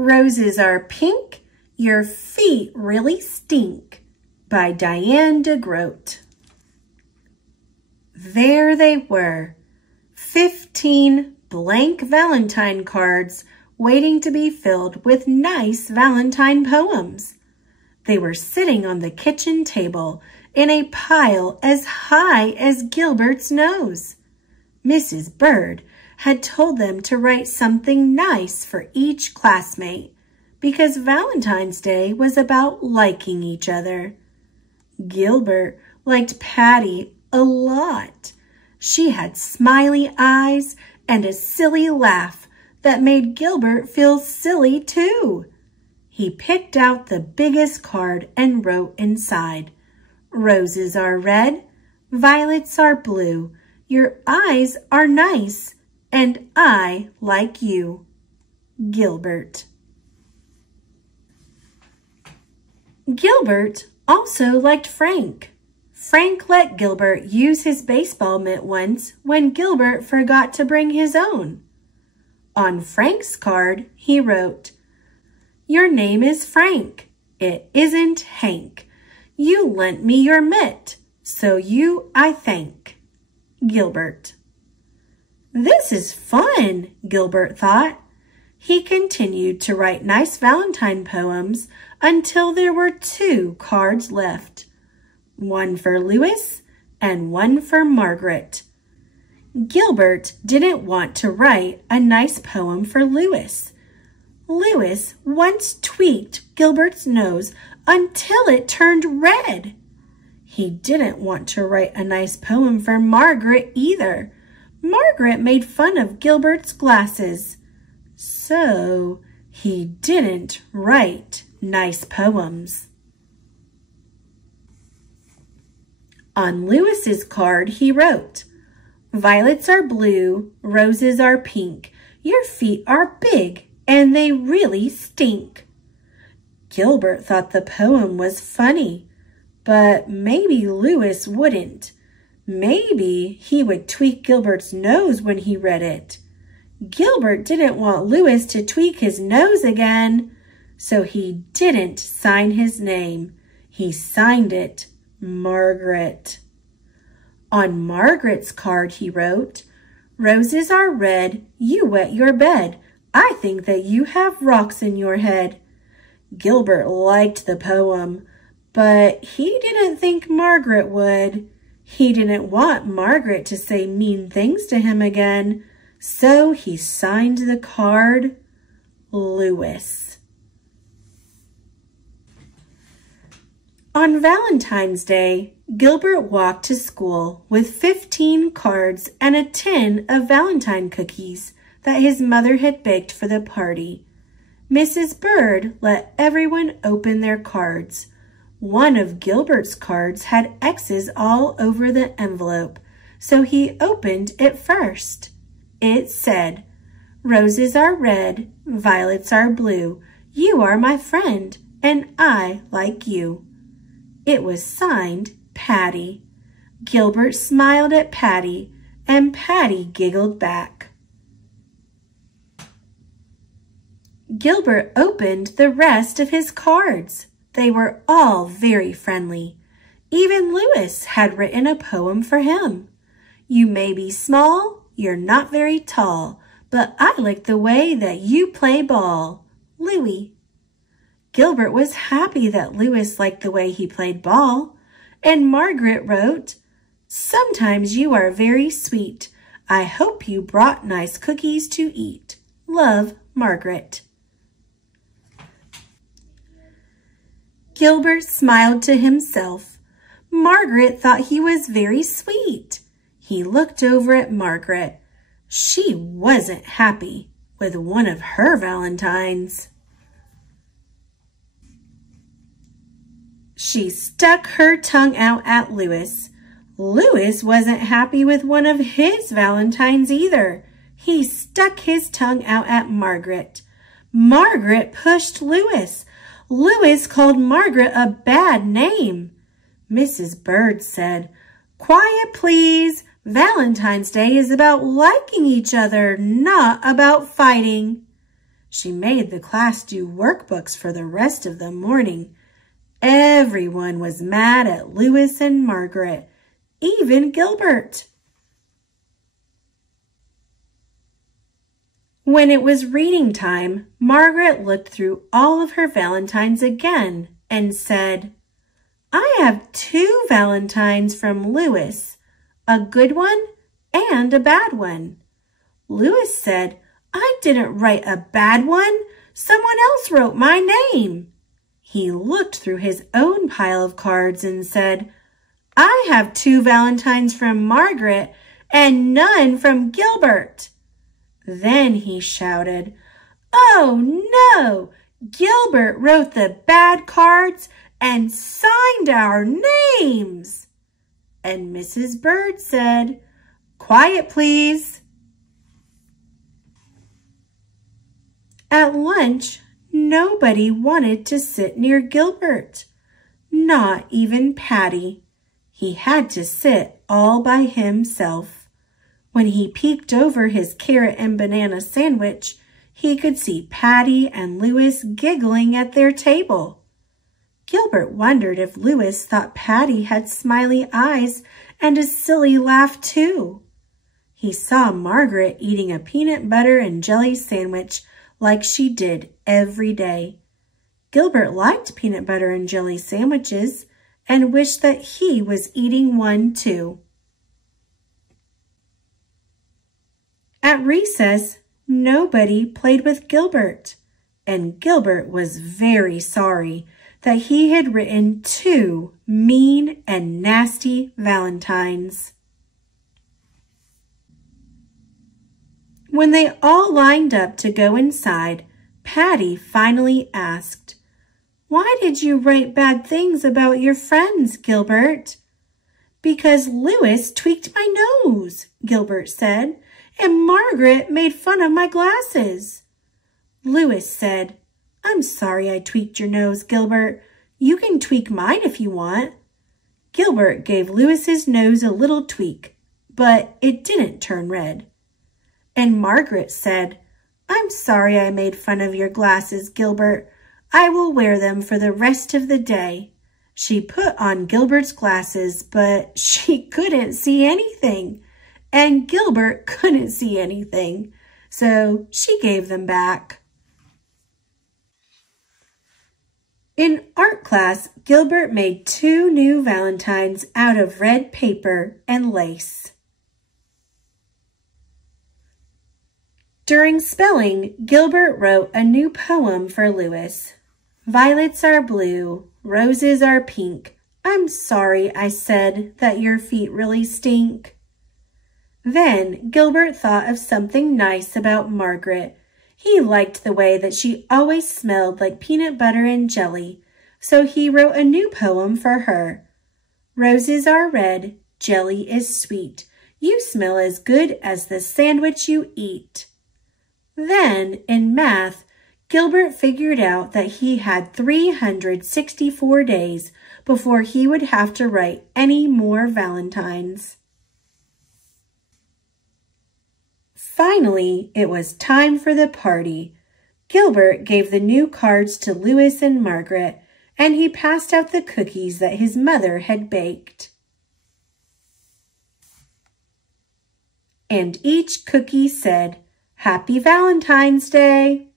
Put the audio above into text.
Roses are pink, your feet really stink, by Diane deGroat. There they were, 15 blank Valentine cards waiting to be filled with nice Valentine poems. They were sitting on the kitchen table in a pile as high as Gilbert's nose. Mrs. Bird had told them to write something nice for each classmate because Valentine's Day was about liking each other. Gilbert liked Patty a lot. She had smiley eyes and a silly laugh that made Gilbert feel silly too. He picked out the biggest card and wrote inside, "Roses are red, violets are blue, your eyes are nice, and I like you. Gilbert." Gilbert also liked Frank. Frank let Gilbert use his baseball mitt once when Gilbert forgot to bring his own. On Frank's card, he wrote, "Your name is Frank. It isn't Hank. You lent me your mitt, so you I thank. Gilbert." This is fun, Gilbert thought. He continued to write nice Valentine poems until there were 2 cards left, one for Louis and one for Margaret. Gilbert didn't want to write a nice poem for Louis. Louis once tweaked Gilbert's nose until it turned red. He didn't want to write a nice poem for Margaret either. Margaret made fun of Gilbert's glasses. So he didn't write nice poems. On Louis's card, he wrote, "Violets are blue, roses are pink. Your feet are big and they really stink." Gilbert thought the poem was funny, but maybe Louis wouldn't. Maybe he would tweak Gilbert's nose when he read it. Gilbert didn't want Louis to tweak his nose again, so he didn't sign his name. He signed it Margaret. On Margaret's card he wrote, "Roses are red, you wet your bed. I think that you have rocks in your head." Gilbert liked the poem, but he didn't think Margaret would. He didn't want Margaret to say mean things to him again, so he signed the card Louis. On Valentine's Day, Gilbert walked to school with 15 cards and a tin of Valentine cookies that his mother had baked for the party. Mrs. Bird let everyone open their cards. One of Gilbert's cards had X's all over the envelope, so he opened it first. It said, "Roses are red, violets are blue. You are my friend, and I like you." It was signed Patty. Gilbert smiled at Patty, and Patty giggled back. Gilbert opened the rest of his cards. They were all very friendly. Even Louis had written a poem for him. "You may be small, you're not very tall, but I like the way that you play ball. Louis." Gilbert was happy that Louis liked the way he played ball. And Margaret wrote, "Sometimes you are very sweet. I hope you brought nice cookies to eat. Love, Margaret." Gilbert smiled to himself. Margaret thought he was very sweet. He looked over at Margaret. She wasn't happy with one of her Valentines. She stuck her tongue out at Louis. Louis wasn't happy with one of his Valentines either. He stuck his tongue out at Margaret. Margaret pushed Louis. Louis called Margaret a bad name. Mrs. Bird said, "Quiet, please. Valentine's Day is about liking each other, not about fighting." She made the class do workbooks for the rest of the morning. Everyone was mad at Louis and Margaret, even Gilbert. When it was reading time, Margaret looked through all of her valentines again and said, "I have 2 valentines from Louis, a good one and a bad one." Louis said, "I didn't write a bad one. Someone else wrote my name." He looked through his own pile of cards and said, "I have 2 valentines from Margaret and none from Gilbert." Then he shouted, "Oh no! Gilbert wrote the bad cards and signed our names." And Mrs. Bird said, "Quiet, please." At lunch, nobody wanted to sit near Gilbert, not even Patty. He had to sit all by himself. When he peeked over his carrot and banana sandwich, he could see Patty and Louis giggling at their table. Gilbert wondered if Louis thought Patty had smiley eyes and a silly laugh too. He saw Margaret eating a peanut butter and jelly sandwich like she did every day. Gilbert liked peanut butter and jelly sandwiches and wished that he was eating one too. At recess, nobody played with Gilbert, and Gilbert was very sorry that he had written 2 mean and nasty valentines. When they all lined up to go inside, Patty finally asked, "Why did you write bad things about your friends, Gilbert?" "Because Louis tweaked my nose," Gilbert said, "and Margaret made fun of my glasses." Louis said, "I'm sorry I tweaked your nose, Gilbert. You can tweak mine if you want." Gilbert gave Louis's nose a little tweak, but it didn't turn red. And Margaret said, "I'm sorry I made fun of your glasses, Gilbert. I will wear them for the rest of the day." She put on Gilbert's glasses, but she couldn't see anything. And Gilbert couldn't see anything, so she gave them back. In art class, Gilbert made 2 new valentines out of red paper and lace. During spelling, Gilbert wrote a new poem for Louis. "Violets are blue, roses are pink. I'm sorry I said that your feet really stink." Then Gilbert thought of something nice about Margaret. He liked the way that she always smelled like peanut butter and jelly, so he wrote a new poem for her. "Roses are red, jelly is sweet. You smell as good as the sandwich you eat." Then, in math, Gilbert figured out that he had 364 days before he would have to write any more valentines. Finally, it was time for the party. Gilbert gave the new cards to Louis and Margaret, and he passed out the cookies that his mother had baked. And each cookie said, "Happy Valentine's Day."